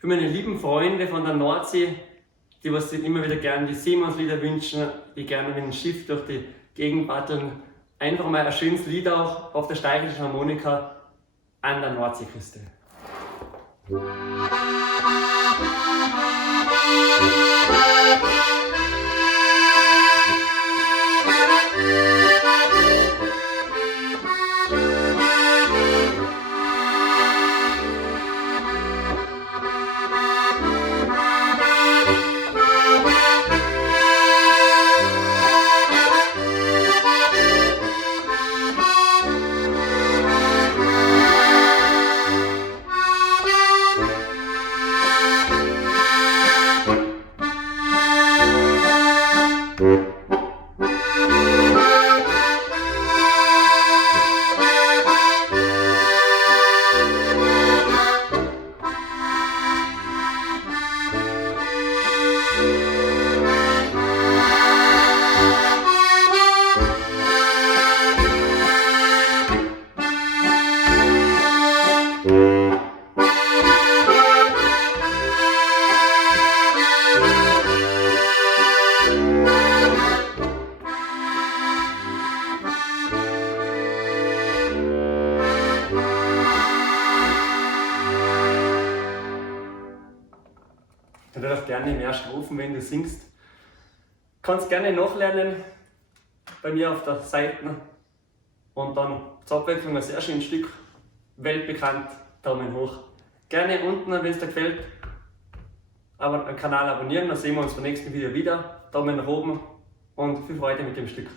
Für meine lieben Freunde von der Nordsee, die was sich immer wieder gerne die Seemannslieder wünschen, die gerne mit dem Schiff durch die Gegend paddeln, einfach mal ein schönes Lied auch auf der steirischen Harmonika an der Nordseeküste. Du darfst gerne mehr Strophen, wenn du singst. Kannst gerne nachlernen bei mir auf der Seite und dann zur Abwechslung ein sehr schönes Stück, weltbekannt, Daumen hoch. Gerne unten, wenn es dir gefällt, aber den Kanal abonnieren, dann sehen wir uns beim nächsten Video wieder. Daumen nach oben und viel Freude mit dem Stück.